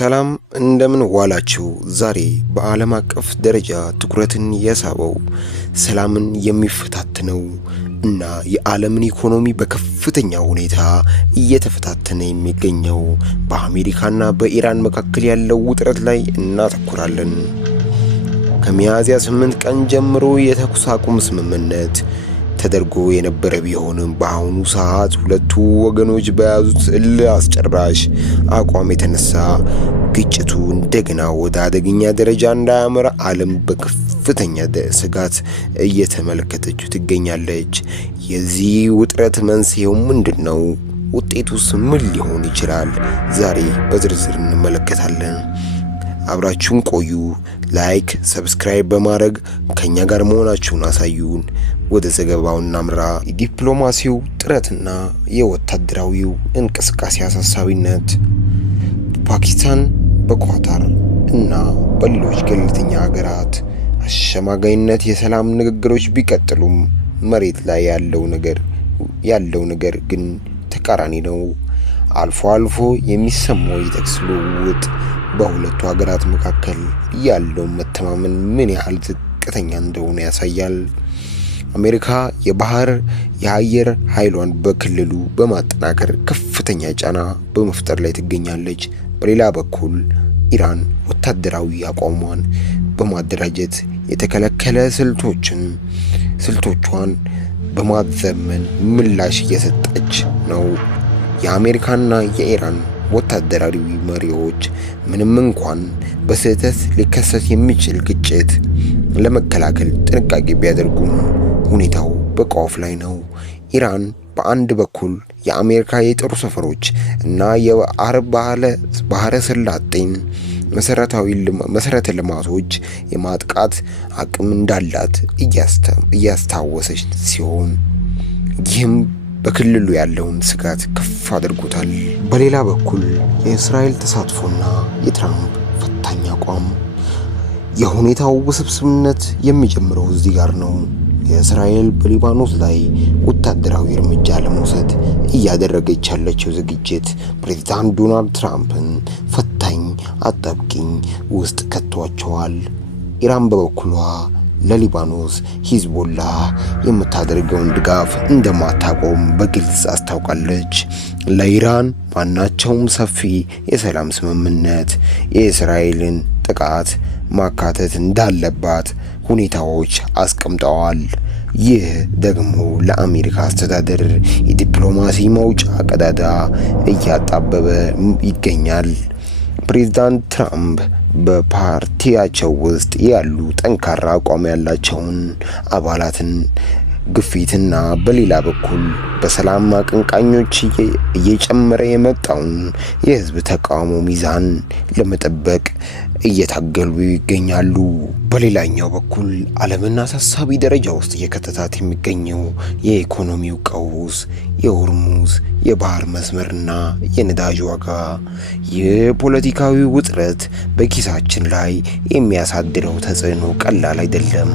ሰላም እንደምን ዋላችሁ። ዛሬ በዓለም አቀፍ ደረጃ ትኩረትን የሳበው ሰላምን የሚፈታተነው እና የዓለምን ኢኮኖሚ በከፍተኛ ሁኔታ እየተፈታተነ የሚገኘው በአሜሪካና በኢራን መካከል ያለው ውጥረት ላይ እናተኩራለን። ከሚያዝያ 8 ቀን ጀምሮ የተኩስ አቁም ስምምነት ተደርጎ የነበረ ቢሆንም በአሁኑ ሰዓት ሁለቱ ወገኖች በያዙት እልህ አስጨራሽ አቋም የተነሳ ግጭቱ እንደገና ወደ አደገኛ ደረጃ እንዳያመራ ዓለም በከፍተኛ ስጋት እየተመለከተችው ትገኛለች። የዚህ ውጥረት መንስኤው ምንድነው? ውጤቱስ ምን ሊሆን ይችላል? ዛሬ በዝርዝር እንመለከታለን። አብራችሁን ቆዩ። ላይክ፣ ሰብስክራይብ በማድረግ ከኛ ጋር መሆናችሁን አሳዩን። ወደ ዘገባው እናምራ። የዲፕሎማሲው ጥረትና የወታደራዊው እንቅስቃሴ አሳሳቢነት በፓኪስታን በኳታር እና በሌሎች ገለልተኛ ሀገራት አሸማጋይነት የሰላም ንግግሮች ቢቀጥሉም መሬት ላይ ያለው ነገር ግን ተቃራኒ ነው። አልፎ አልፎ የሚሰማው የተኩስ ልውውጥ በሁለቱ ሀገራት መካከል ያለው መተማመን ምን ያህል ዝቅተኛ እንደሆነ ያሳያል። አሜሪካ የአየር ኃይሏን በክልሉ በማጠናከር ከፍተኛ ጫና በመፍጠር ላይ ትገኛለች። በሌላ በኩል ኢራን ወታደራዊ አቋሟን በማደራጀት የተከለከለ ስልቶቿን በማዘመን ምላሽ እየሰጠች ነው። የአሜሪካና የኢራን ወታደራዊ መሪዎች ምንም እንኳን በስህተት ሊከሰት የሚችል ግጭት ለመከላከል ጥንቃቄ ቢያደርጉም ሁኔታው በቀውስ ላይ ነው። ኢራን በአንድ በኩል የአሜሪካ የጦር ሰፈሮች እና የአረብ ባህረ ሰላጤን መሰረተ ልማቶች የማጥቃት አቅም እንዳላት እያስታወሰች ሲሆን ይህም በክልሉ ያለውን ስጋት ከፍ አድርጎታል። በሌላ በኩል የእስራኤል ተሳትፎና የትራምፕ ፈታኝ አቋም። የሁኔታው ውስብስብነት የሚጀምረው እዚህ ጋር ነው። የእስራኤል በሊባኖስ ላይ ወታደራዊ እርምጃ ለመውሰድ እያደረገች ያለችው ዝግጅት ፕሬዝዳንት ዶናልድ ትራምፕን ፈታኝ አጣብቂኝ ውስጥ ከቷቸዋል። ኢራን በበኩሏ ለሊባኖስ ሂዝቦላህ የምታደርገውን ድጋፍ እንደማታቆም በግልጽ አስታውቃለች። ለኢራን ማናቸውም ሰፊ የሰላም ስምምነት የእስራኤልን ጥቃት ማካተት እንዳለባት ሁኔታዎች አስቀምጠዋል። ይህ ደግሞ ለአሜሪካ አስተዳደር የዲፕሎማሲ መውጫ ቀዳዳ እያጣበበ ይገኛል። ፕሬዝዳንት ትራምፕ በፓርቲያቸው ውስጥ ያሉ ጠንካራ አቋም ያላቸውን አባላትን ግፊትና በሌላ በኩል በሰላም አቀንቃኞች እየጨመረ የመጣውን የሕዝብ ተቃውሞ ሚዛን ለመጠበቅ እየታገሉ ይገኛሉ። በሌላኛው በኩል ዓለምን አሳሳቢ ደረጃ ውስጥ እየከተታት የሚገኘው የኢኮኖሚው ቀውስ፣ የሆርሙዝ የባህር መስመርና የነዳጅ ዋጋ። የፖለቲካዊ ውጥረት በኪሳችን ላይ የሚያሳድረው ተጽዕኖ ቀላል አይደለም።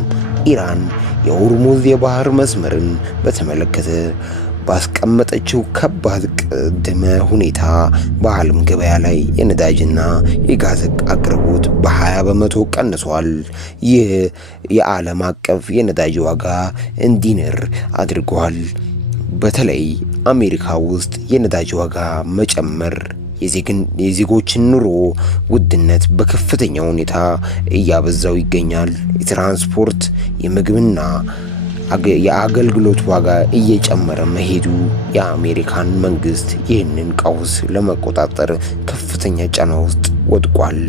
ኢራን የሆርሙዝ የባህር መስመርን በተመለከተ ባስቀመጠችው ከባድ ቅድመ ሁኔታ በዓለም ገበያ ላይ የነዳጅና የጋዝ አቅርቦት በ20 በመቶ ቀንሷል። ይህ የዓለም አቀፍ የነዳጅ ዋጋ እንዲንር አድርጓል። በተለይ አሜሪካ ውስጥ የነዳጅ ዋጋ መጨመር የዜጎችን ኑሮ ውድነት በከፍተኛ ሁኔታ እያበዛው ይገኛል። የትራንስፖርት፣ የምግብና የአገልግሎት ዋጋ እየጨመረ መሄዱ የአሜሪካን መንግስት ይህንን ቀውስ ለመቆጣጠር ከፍተኛ ጫና ውስጥ ወድቋል።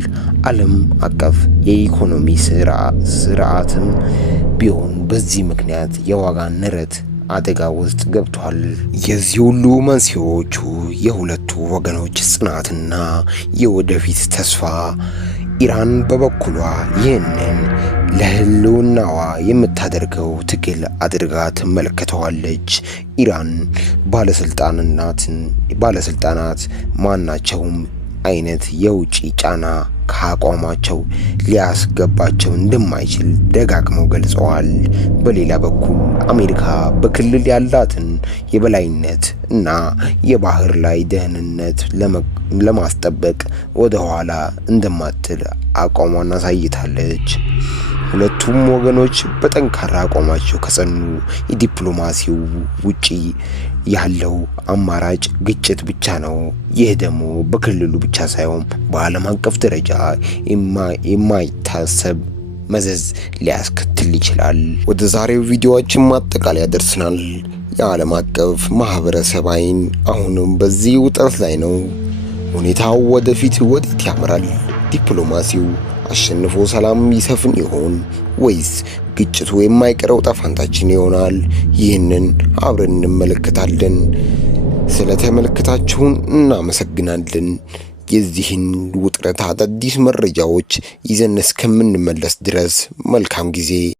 ዓለም አቀፍ የኢኮኖሚ ስርዓትም ቢሆን በዚህ ምክንያት የዋጋ ንረት አደጋ ውስጥ ገብቷል። የዚህ ሁሉ መንስኤዎቹ የሁለቱ ወገኖች ጽናትና የወደፊት ተስፋ። ኢራን በበኩሏ ይህንን ለህልውናዋ የምታደርገው ትግል አድርጋ ትመለከተዋለች። ኢራን ባለስልጣናት ማናቸውም አይነት የውጭ ጫና ከአቋማቸው ሊያስገባቸው እንደማይችል ደጋግመው ገልጸዋል። በሌላ በኩል አሜሪካ በክልል ያላትን የበላይነት እና የባህር ላይ ደህንነት ለማስጠበቅ ወደ ኋላ እንደማትል አቋሟን አሳይታለች። ሁለቱም ወገኖች በጠንካራ አቋማቸው ከጸኑ የዲፕሎማሲው ውጪ ያለው አማራጭ ግጭት ብቻ ነው። ይህ ደግሞ በክልሉ ብቻ ሳይሆን በዓለም አቀፍ ደረጃ የማይታሰብ መዘዝ ሊያስከትል ይችላል። ወደ ዛሬው ቪዲዮአችን ማጠቃለያ ደርሰናል። የዓለም አቀፍ ማህበረሰብ አይን አሁንም በዚህ ውጥረት ላይ ነው። ሁኔታው ወደፊት ወዴት ያመራል? ዲፕሎማሲው አሸንፎ ሰላም ይሰፍን ይሆን ወይስ ግጭቱ የማይቀረው ዕጣ ፈንታችን ይሆናል? ይህንን አብረን እንመለከታለን። ስለተመለከታችሁን እናመሰግናለን። የዚህን ውጥረት አዳዲስ መረጃዎች ይዘን እስከምንመለስ ድረስ መልካም ጊዜ